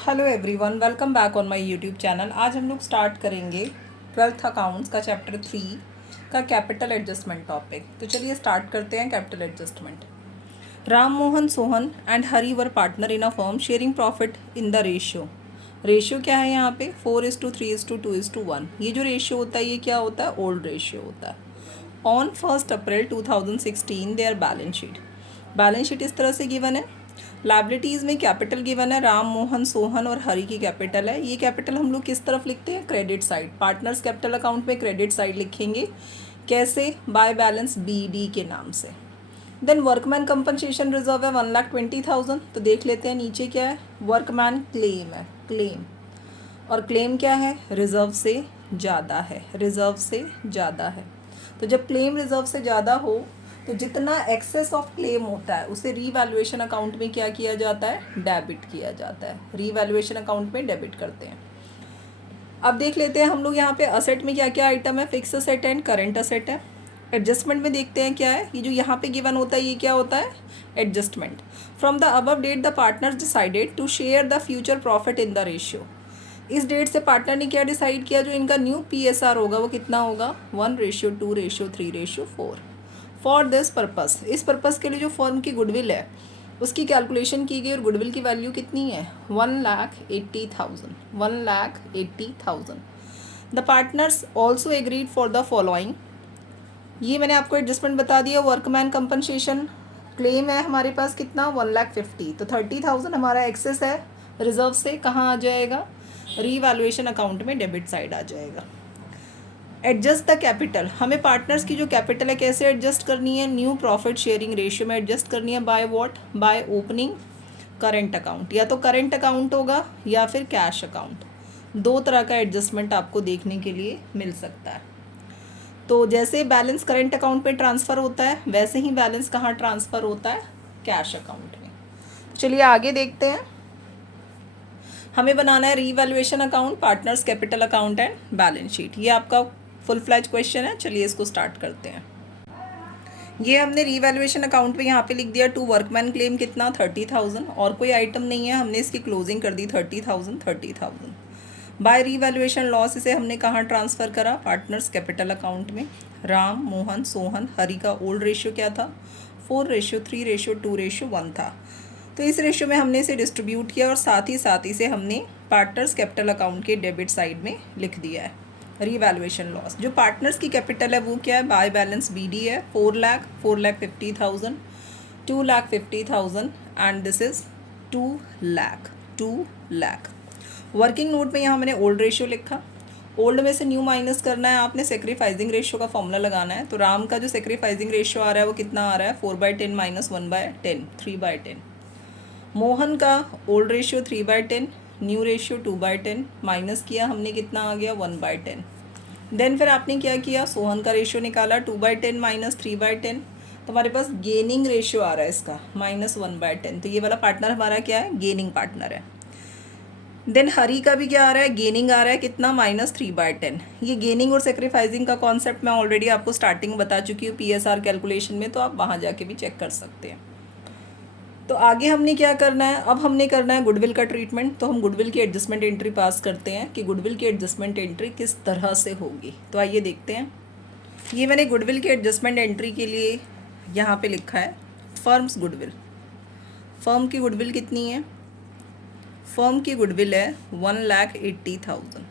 Hello everyone, welcome back on my YouTube channel. आज हम लोग स्टार्ट करेंगे 12th अकाउंट्स का चैप्टर 3 का कैपिटल एडजस्टमेंट टॉपिक। तो चलिए स्टार्ट करते हैं। Capital adjustment. Ram Mohan Sohan and Hari were partner in a firm sharing profit in the ratio. Ratio क्या है यहाँ पे? 4:3:2:1। ये जो रेशियो होता है ये क्या होता है? ओल्ड रेशियो होता है। On 1 April 2016 their balance sheet. Balance sheet इस तरह से गिवन है। लाइबिलिटीज़ में कैपिटल गिवन है, राम मोहन सोहन और हरी की कैपिटल है। ये कैपिटल हम लोग किस तरफ लिखते हैं? Credit side. Partners capital account में क्रेडिट साइड लिखेंगे। कैसे? बाय बैलेंस BD के नाम से। देन वर्कमैन कंपनसेशन रिजर्व है 1,20,000। तो देख लेते हैं नीचे क्या है। वर्कमैन क्लेम है, क्लेम। और क्लेम क्या है? रिजर्व से ज़्यादा है, रिजर्व से ज़्यादा है। तो जब क्लेम रिजर्व से ज़्यादा हो तो जितना एक्सेस ऑफ क्लेम होता है उसे रीवैल्यूएशन अकाउंट में क्या किया जाता है? डेबिट किया जाता है। रीवैल्यूएशन अकाउंट में डेबिट करते हैं। अब देख लेते हैं हम लोग यहाँ पे असेट में क्या क्या आइटम है। Fix asset and current asset है। एडजस्टमेंट में देखते हैं क्या है। ये जो यहाँ पे गिवन होता है ये क्या होता है? Adjustment. From the above date the partners decided to share the future profit in the ratio. इस डेट से पार्टनर ने क्या डिसाइड किया? जो इनका न्यू PSR होगा वो कितना होगा? 1:2:3:4। फॉर दिस पर्पस, इस पर्पस के लिए जो फर्म की गुडविल है उसकी कैलकुलेशन की गई और गुडविल की वैल्यू कितनी है? 1,80,000। 1,80,000। The partners also agreed for the following. ये मैंने आपको एडजस्टमेंट बता दिया। वर्कमैन कंपनसेशन क्लेम है हमारे पास कितना? 1,50,000। तो 30,000 हमारा एक्सेस है रिजर्व से। कहाँ आ जाएगा? रीवैल्यूएशन अकाउंट में डेबिट साइड आ जाएगा। Adjust the capital. हमें पार्टनर्स की जो कैपिटल है कैसे एडजस्ट करनी है? न्यू प्रॉफिट शेयरिंग रेशियो में एडजस्ट करनी है। By what? By opening current account. या तो करेंट अकाउंट होगा या फिर कैश अकाउंट। दो तरह का एडजस्टमेंट आपको देखने के लिए मिल सकता है। तो जैसे बैलेंस करेंट अकाउंट में ट्रांसफ़र होता है वैसे ही बैलेंस कहाँ ट्रांसफ़र होता है? कैश अकाउंट में। चलिए आगे देखते हैं। हमें बनाना है revaluation account, partners capital account and balance sheet. ये आपका फुल फ्लैज क्वेश्चन है। चलिए इसको स्टार्ट करते हैं। ये हमने रीवैल्यूएशन अकाउंट पे यहाँ पे लिख दिया। टू वर्कमैन क्लेम कितना? 30,000। और कोई आइटम नहीं है, हमने इसकी क्लोजिंग कर दी 30,000। बाय रीवैल्यूएशन लॉस इसे हमने कहाँ ट्रांसफ़र करा? पार्टनर्स कैपिटल अकाउंट में। राम मोहन सोहन हरी का ओल्ड रेशियो क्या था? 4:3:2:1 था। तो इस रेशियो में हमने इसे डिस्ट्रीब्यूट किया और साथ ही इसे हमने पार्टनर्स कैपिटल अकाउंट के डेबिट साइड में लिख दिया है। रीवैल्यूएशन लॉस जो पार्टनर्स की कैपिटल है वो क्या है? बाय बैलेंस BD है 4,50,000, 2,50,000 and this is 2 lakh. Working note में यहाँ मैंने ओल्ड रेशियो लिखा। ओल्ड में से न्यू माइनस करना है आपने। सेक्रीफाइजिंग रेशियो का फॉर्मूला लगाना है। तो राम का जो सेक्रीफाइजिंग रेशियो आ रहा है वो कितना आ रहा है? 4/10 - 1/10, 3/10। मोहन का old ratio 3/10, new ratio 2/10। Minus किया हमने, कितना आ गया? 1/10। देन फिर आपने क्या किया? सोहन का रेशियो निकाला 2/10 - 3/10। तो हमारे पास गेनिंग रेशियो आ रहा है इसका -1/10। तो ये वाला पार्टनर हमारा क्या है? गेनिंग पार्टनर है। देन हरी का भी क्या आ रहा है? गेनिंग आ रहा है कितना? -3/10। ये गेनिंग और सेक्रीफाइजिंग का कॉन्सेप्ट मैं ऑलरेडी आपको स्टार्टिंग बता चुकी हूँ PSR कैलकुलेशन में, तो आप वहाँ जाके भी चेक कर सकते हैं। तो आगे हमने क्या करना है? अब हमने करना है गुडविल का ट्रीटमेंट। तो हम गुडविल की एडजस्टमेंट एंट्री पास करते हैं कि गुडविल की एडजस्टमेंट एंट्री किस तरह से होगी। तो आइए देखते हैं। ये मैंने गुडविल की एडजस्टमेंट एंट्री के लिए यहाँ पे लिखा है फर्म्स गुडविल। फर्म की गुडविल कितनी है? फर्म की गुडविल है 1,80,000।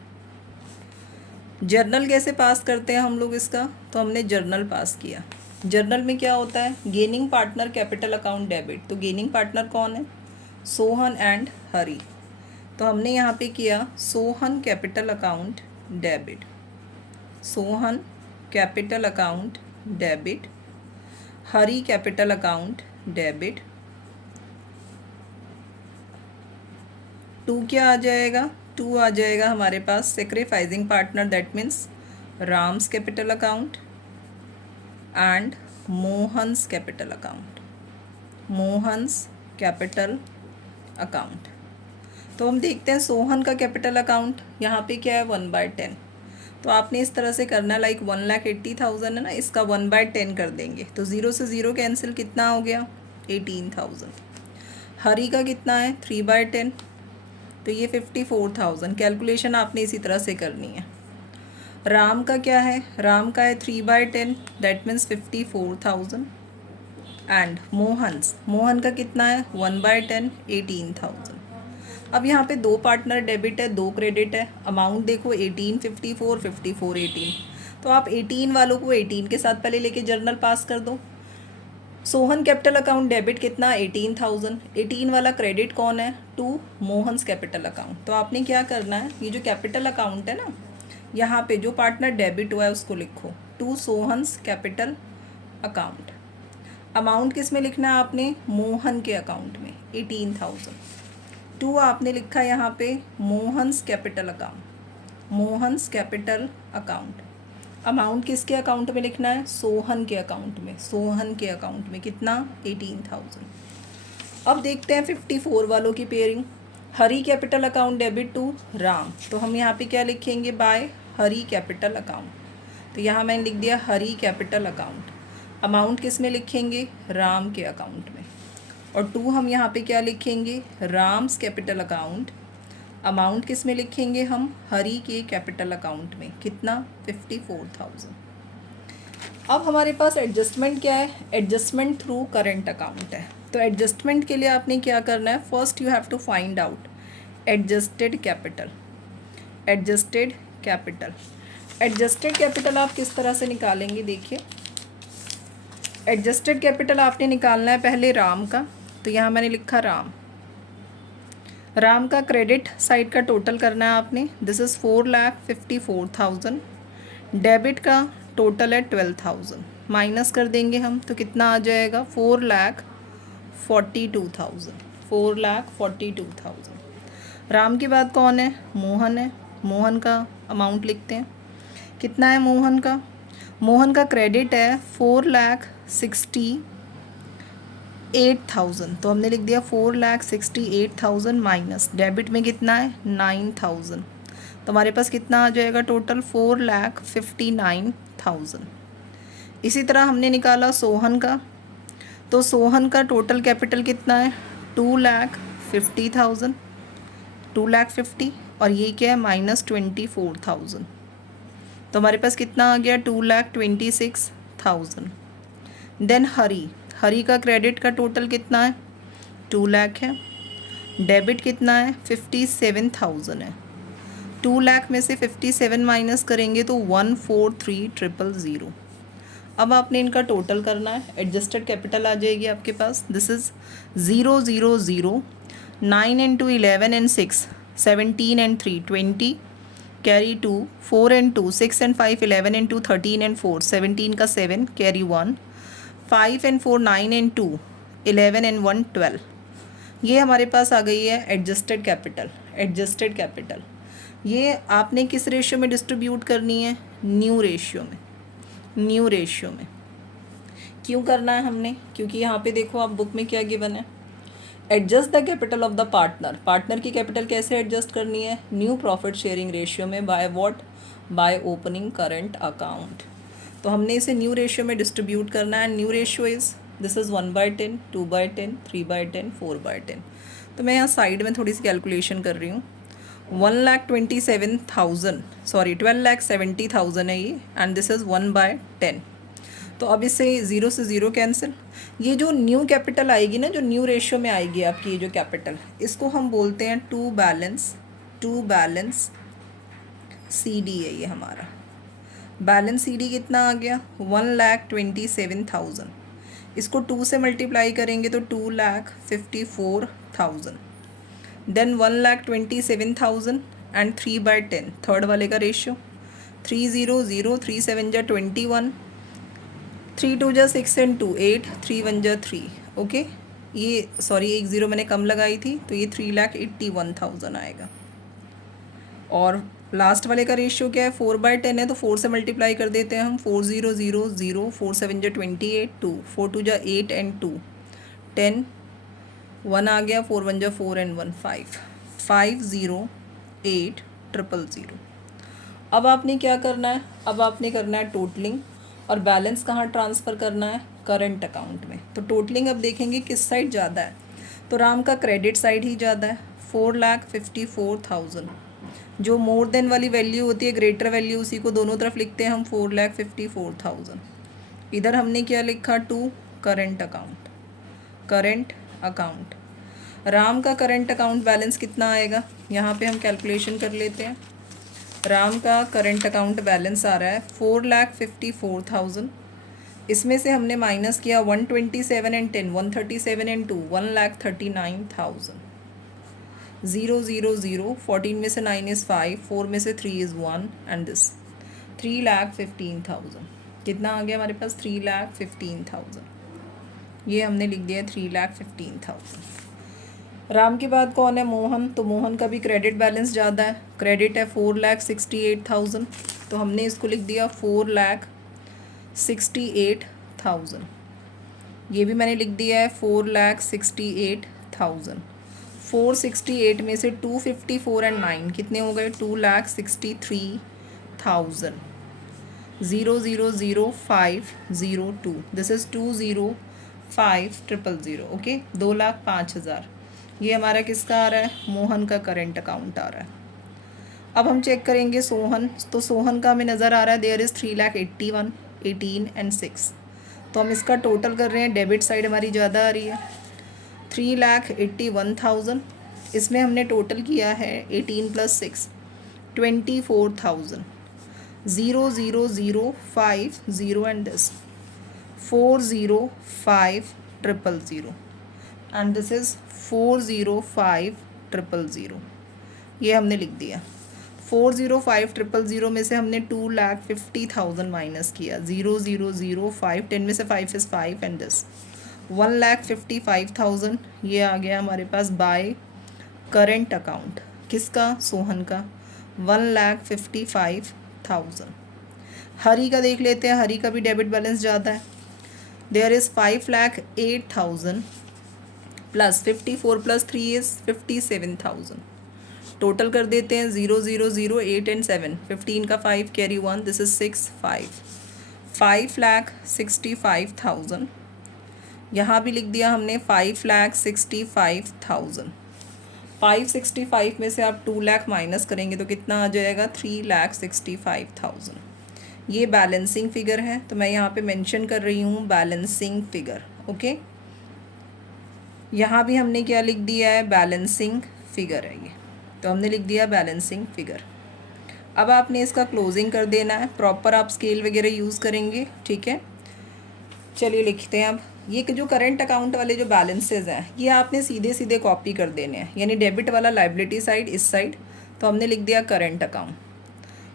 जर्नल कैसे पास करते हैं हम लोग इसका? तो हमने जर्नल पास किया। जर्नल में क्या होता है? Gaining partner capital account debit. तो गेनिंग पार्टनर कौन है? सोहन एंड हरी। तो हमने यहाँ पे किया Sohan capital account debit, Sohan capital account debit, Hari capital account debit. 2 क्या आ जाएगा? 2 आ जाएगा हमारे पास sacrificing partner, that means Ram's capital account and Mohan's capital account, Mohan's capital account. तो हम देखते हैं सोहन का कैपिटल अकाउंट यहाँ पे क्या है? 1/10। तो आपने इस तरह से करना, लाइक 1,80,000 है ना, इसका 1/10 कर देंगे। तो 0 से 0 कैंसिल, कितना हो गया? 18,000। हरी का कितना है? 3/10। तो तो ये 54,000। कैलकुलेशन आपने इसी तरह से करनी है। राम का क्या है, राम का है 3/10, दैट मीन्स 54,000। एंड मोहन का कितना है 1/10, 18,000। अब यहाँ पे दो पार्टनर डेबिट है, दो क्रेडिट है। अमाउंट देखो 18 54 54 18, तो आप 18 वालों को 18 के साथ पहले लेके जर्नल पास कर दो। सोहन कैपिटल अकाउंट डेबिट कितना 18,000, 18 वाला क्रेडिट कौन है टू मोहन्स कैपिटल अकाउंट। तो आपने क्या करना है, ये जो कैपिटल अकाउंट है ना, यहाँ पे जो पार्टनर डेबिट हुआ है उसको लिखो to Sohan's capital account. Amount किस में लिखना है आपने, मोहन के अकाउंट में 18,000। टू आपने लिखा यहाँ पे Mohan's capital account, Mohan's capital account. Amount किसके अकाउंट में लिखना है, सोहन के अकाउंट में, सोहन के अकाउंट में कितना 18,000। अब देखते हैं 54 वालों की pairing. Hari capital account debit to Ram, तो हम यहाँ पे क्या लिखेंगे, बाय हरी कैपिटल अकाउंट। तो यहाँ मैंने लिख दिया हरी कैपिटल अकाउंट। अमाउंट किस में लिखेंगे, राम के अकाउंट में। और टू हम यहाँ पे क्या लिखेंगे, राम्स कैपिटल अकाउंट। अमाउंट किस में लिखेंगे हम, हरी के कैपिटल अकाउंट में, कितना 54,000। अब हमारे पास एडजस्टमेंट क्या है, एडजस्टमेंट थ्रू करंट अकाउंट है। तो एडजस्टमेंट के लिए आपने क्या करना है, first you have to find out adjusted capital. Adjusted capital, adjusted capital आप किस तरह से निकालेंगे, देखिए एडजस्टेड कैपिटल आपने निकालना है पहले राम का। तो यहाँ मैंने लिखा राम, राम का क्रेडिट साइड का टोटल करना है आपने, दिस इज़ 4,54,000। डेबिट का टोटल है 12,000, माइनस कर देंगे हम तो कितना आ जाएगा 4,42,000, 4,42,000। राम के बाद कौन है, मोहन है। मोहन का अमाउंट लिखते हैं, कितना है मोहन का, मोहन का क्रेडिट है 4,68,000, तो हमने लिख दिया 4,68,000 माइनस डेबिट में कितना है 9,000, तो हमारे पास कितना आ जाएगा टोटल 4,59,000। इसी तरह हमने निकाला सोहन का, तो सोहन का टोटल कैपिटल कितना है 2,50,000, 2,50,000 और ये क्या है -24,000, तो हमारे पास कितना आ गया 2,26,000। देन हरी का क्रेडिट का टोटल कितना है 2 लाख है, डेबिट कितना है 57,000 है। 2 लाख में से 57 माइनस करेंगे तो 143,000। अब आपने इनका टोटल करना है, एडजस्टेड कैपिटल आ जाएगी आपके पास, this is 0 0 0, 9 and 2 11 and 6, 17 and 3 20, carry 2, 4 and 2 6 and 5 11 and 2 13 and 4 17 का 7, कैरी 1, 5 and 4 9 and 2 11 and 1 12। ये हमारे पास आ गई है एडजस्टेड कैपिटल। एडजस्टेड कैपिटल ये आपने किस रेशियो में डिस्ट्रीब्यूट करनी है, न्यू रेशियो में, न्यू रेशियो में। क्यों करना है हमने, क्योंकि यहाँ पे देखो आप बुक में क्या गिवन है, adjust the capital of the partner. Partner की कैपिटल कैसे एडजस्ट करनी है, न्यू प्रॉफिट शेयरिंग रेशियो में, by what, by opening current account. तो हमने इसे न्यू रेशियो में डिस्ट्रीब्यूट करना है। New ratio is this is 1/10, 2/10, 3/10, 4/10। तो मैं यहाँ साइड में थोड़ी सी कैलकुलेशन कर रही हूँ। 1,27,000 सॉरी 12,70,000 है ये, एंड दिस इज़ 1/10। तो अब इससे 0 से 0 कैंसिल। ये जो न्यू कैपिटल आएगी ना, जो न्यू रेशियो में आएगी आपकी ये जो कैपिटल, इसको हम बोलते हैं टू बैलेंस CD है ये हमारा। बैलेंस CD कितना आ गया 1,27,000। इसको 2 से मल्टीप्लाई करेंगे तो 2,54,000। देन 1,27,000 एंड 3/10, थर्ड वाले का रेशियो 3 0 0, 3 7 जा 21, 3 2 जा 6 and 2 8, 3 1 जा 3। ओके, ये सॉरी एक ज़ीरो मैंने कम लगाई थी, तो ये 3,81,000 आएगा। और लास्ट वाले का रेशियो क्या है 4/10 है, तो 4 से मल्टीप्लाई कर देते हैं हम, 4 0 0 0, 4 7 जा 28, 2 4 2 जा 8 and 2 10, 1 आ गया, 4 1 जा 4 and 1 5, 5,08,000। अब आपने क्या करना है, अब आपने करना है टोटलिंग, और बैलेंस कहाँ ट्रांसफ़र करना है, करंट अकाउंट में। तो टोटलिंग अब देखेंगे किस साइड ज़्यादा है, तो राम का क्रेडिट साइड ही ज़्यादा है 4,54,000। जो मोर देन वाली वैल्यू होती है, ग्रेटर वैल्यू, उसी को दोनों तरफ लिखते हैं हम 4,54,000। इधर हमने क्या लिखा, to current account. Current account, Ram का करंट अकाउंट बैलेंस कितना आएगा, यहाँ पे हम कैलकुलेशन कर लेते हैं। राम का करंट अकाउंट बैलेंस आ रहा है 4,54,000। इसमें से हमने माइनस किया 127 एंड 10, 137 एंड 2, 1,39,000। 0 0 0, 14 में से 9 इज़ 5, 4 में से 3 इज़ 1 एंड दिस 3,15,000। कितना आ गया हमारे पास, 3,15,000। ये हमने लिख दिया 3,15,000। राम के बाद कौन है, मोहन। तो मोहन का भी क्रेडिट बैलेंस ज़्यादा है, क्रेडिट है 4,68,000। तो हमने इसको लिख दिया 4,68,000। ये भी मैंने लिख दिया है 4,68,000। 468 में से 254 एंड 9 कितने हो गए, 2,63,000। 0,005,02, दिस इज़ 2,05,000, ओके, 2,05,000। ये हमारा किसका आ रहा है, मोहन का करंट अकाउंट आ रहा है। अब हम चेक करेंगे सोहन। तो सोहन का हमें नज़र आ रहा है देयर इज़ 3,81,000, 18 एंड 6। तो हम इसका टोटल कर रहे हैं, डेबिट साइड हमारी ज़्यादा आ रही है, 3,81,000। इसमें हमने टोटल किया है 18 + 6, 24,000। 0,005,000 and this 4,05,000 and this is 4,05,000। ये हमने लिख दिया। 4,05,000 में से हमने 2,50,000 माइनस किया, 0,005, 10 में से 5 इज़ 5 एंड दिस 1,55,000। ये आ गया हमारे पास बाय करेंट अकाउंट, किसका, सोहन का, 1,55,000। हरी का देख लेते हैं, हरी का भी डेबिट बैलेंस ज़्यादा है, there is 5,08,000 plus 54 + 3 is 57,000। Total कर देते हैं, 0 0 0, 8 एंड 7, 15 का 5 कैरी 1, दिस इज़ 6 5, 5,65,000। यहाँ भी लिख दिया हमने 5,65,000। 565 में से आप 2 लाख माइनस करेंगे तो कितना आ जाएगा, 3,65,000। ये बैलेंसिंग फिगर है, तो मैं यहाँ पे मेंशन कर रही हूँ बैलेंसिंग फिगर, ओके। यहाँ भी हमने क्या लिख दिया है, बैलेंसिंग फिगर है ये, तो हमने लिख दिया बैलेंसिंग फिगर। अब आपने इसका क्लोजिंग कर देना है, प्रॉपर आप स्केल वगैरह यूज़ करेंगे, ठीक है। चलिए लिखते हैं अब। ये जो करंट अकाउंट वाले जो बैलेंसेस हैं, ये आपने सीधे सीधे कॉपी कर देने हैं, यानी डेबिट वाला लाइबिलिटी साइड इस साइड, तो हमने लिख दिया current account.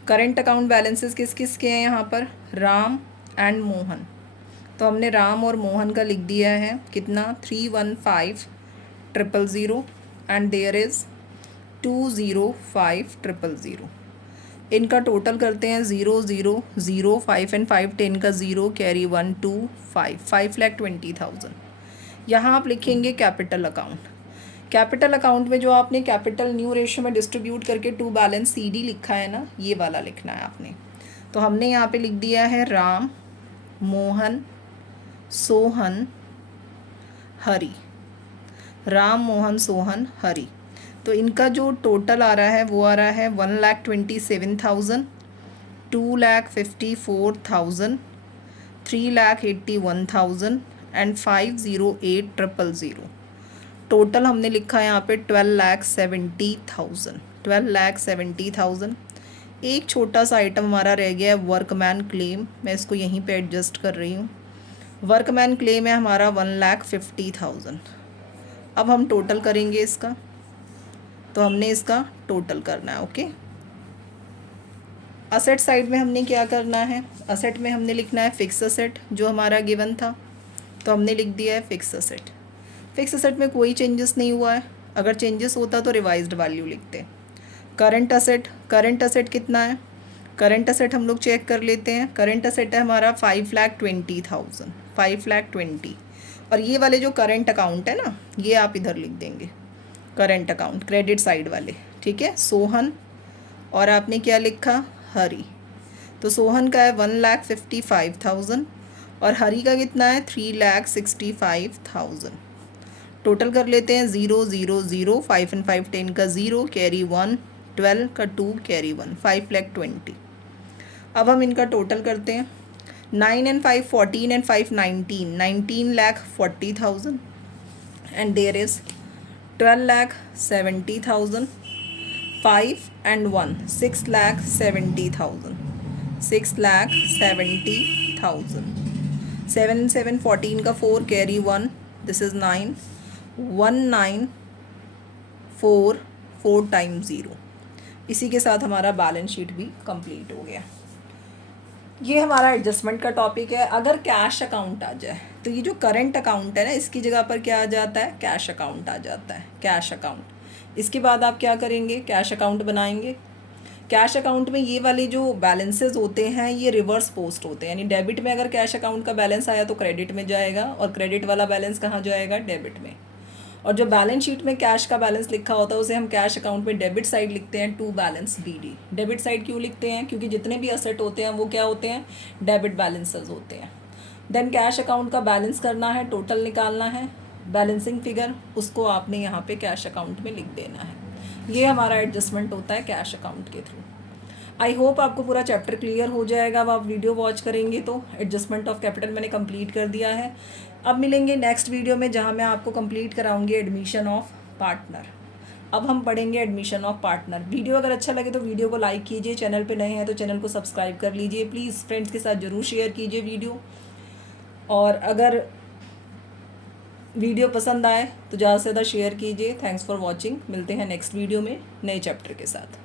Current account balances किस किस के हैं यहाँ पर, राम एंड मोहन। तो हमने राम और मोहन का लिख दिया है कितना, 3,15,000 एंड देयर इज़ 2,05,000। इनका टोटल करते हैं, 0 0 0, 5 एंड 5, 10 का 0 कैरी 1 2 5, 5,20,000। यहाँ आप लिखेंगे कैपिटल अकाउंट। कैपिटल अकाउंट में जो आपने कैपिटल न्यू रेशियो में डिस्ट्रीब्यूट करके टू बैलेंस CD लिखा है ना, ये वाला लिखना है आपने। तो हमने यहाँ पे लिख दिया है राम, मोहन, सोहन, हरी। राम, मोहन, सोहन, हरी। तो इनका जो टोटल आ रहा है वो आ रहा है 1,27,000, 2,54,000, 3,81,000 एंड 5,08,000। टोटल हमने लिखा है यहाँ पे 12,70,000, 12,70,000। एक छोटा सा आइटम हमारा रह गया है, वर्कमैन क्लेम। मैं इसको यहीं पे एडजस्ट कर रही हूँ। वर्कमैन क्लेम है हमारा 1,50,000। अब हम टोटल करेंगे इसका, तो हमने इसका टोटल करना है, ओके। असेट साइड में हमने क्या करना है, असेट में हमने लिखना है फिक्स असेट, जो हमारा गिवन था, तो हमने लिख दिया है फिक्स असेट। फिक्स असेट में कोई चेंजेस नहीं हुआ है, अगर चेंजेस होता तो रिवाइज्ड वैल्यू लिखते। करंट असेट, करंट असेट कितना है, करंट असेट हम लोग चेक कर लेते हैं। करंट असेट है हमारा 5,20,000, 5,20,000। और ये वाले जो करंट अकाउंट है ना, ये आप इधर लिख देंगे, करंट अकाउंट क्रेडिट साइड वाले, ठीक है। सोहन और आपने क्या लिखा, हरी। तो सोहन का है 1,55,000 और हरी का कितना है 3,65,000। टोटल कर लेते हैं 0 0 0, 5 and 5 10 का 0, कैरी 1, 12 का 2, कैरी 1, 5,20,000। अब हम इनका टोटल करते हैं। 9 and 5 14 and 5 19, 19,40,000 and there is 12,70,000, 5 and 1 6,70,000, 6,70,000। 7 and 7 14 का 4, कैरी 1, दिस इज़ 9, 1944 4 टाइम्स 0। इसी के साथ हमारा बैलेंस शीट भी कंप्लीट हो गया। ये हमारा एडजस्टमेंट का टॉपिक है। अगर कैश अकाउंट आ जाए तो ये जो करंट अकाउंट है ना, इसकी जगह पर क्या आ जाता है, कैश अकाउंट आ जाता है, कैश अकाउंट। इसके बाद आप क्या करेंगे, कैश अकाउंट बनाएंगे। कैश अकाउंट में ये वाले जो बैलेंसेस होते हैं ये रिवर्स पोस्ट होते हैं, यानी डेबिट में अगर कैश अकाउंट का बैलेंस आया तो क्रेडिट में जाएगा, और क्रेडिट वाला बैलेंस कहाँ जाएगा, डेबिट में। और जो बैलेंस शीट में कैश का बैलेंस लिखा होता है उसे हम कैश अकाउंट में डेबिट साइड लिखते हैं, to balance BD। Debit side क्यों लिखते हैं, क्योंकि जितने भी असेट होते हैं वो क्या होते हैं, डेबिट बैलेंसेस होते हैं। देन कैश अकाउंट का बैलेंस करना है, टोटल निकालना है, बैलेंसिंग फिगर उसको आपने यहाँ पे कैश अकाउंट में लिख देना है। ये हमारा एडजस्टमेंट होता है कैश अकाउंट के थ्रू। आई होप आपको पूरा चैप्टर क्लियर हो जाएगा। अब आप वीडियो वॉच करेंगे तो एडजस्टमेंट ऑफ कैपिटल मैंने कंप्लीट कर दिया है। अब मिलेंगे नेक्स्ट वीडियो में जहां मैं आपको कंप्लीट कराऊंगी एडमिशन ऑफ पार्टनर। अब हम पढ़ेंगे एडमिशन ऑफ पार्टनर। वीडियो अगर अच्छा लगे तो वीडियो को लाइक कीजिए, चैनल पे नए हैं तो चैनल को सब्सक्राइब कर लीजिए, प्लीज़ फ्रेंड्स के साथ ज़रूर शेयर कीजिए वीडियो। और अगर वीडियो पसंद आए तो ज़्यादा से ज़्यादा शेयर कीजिए। Thanks for watching. मिलते हैं नेक्स्ट वीडियो में नए चैप्टर के साथ।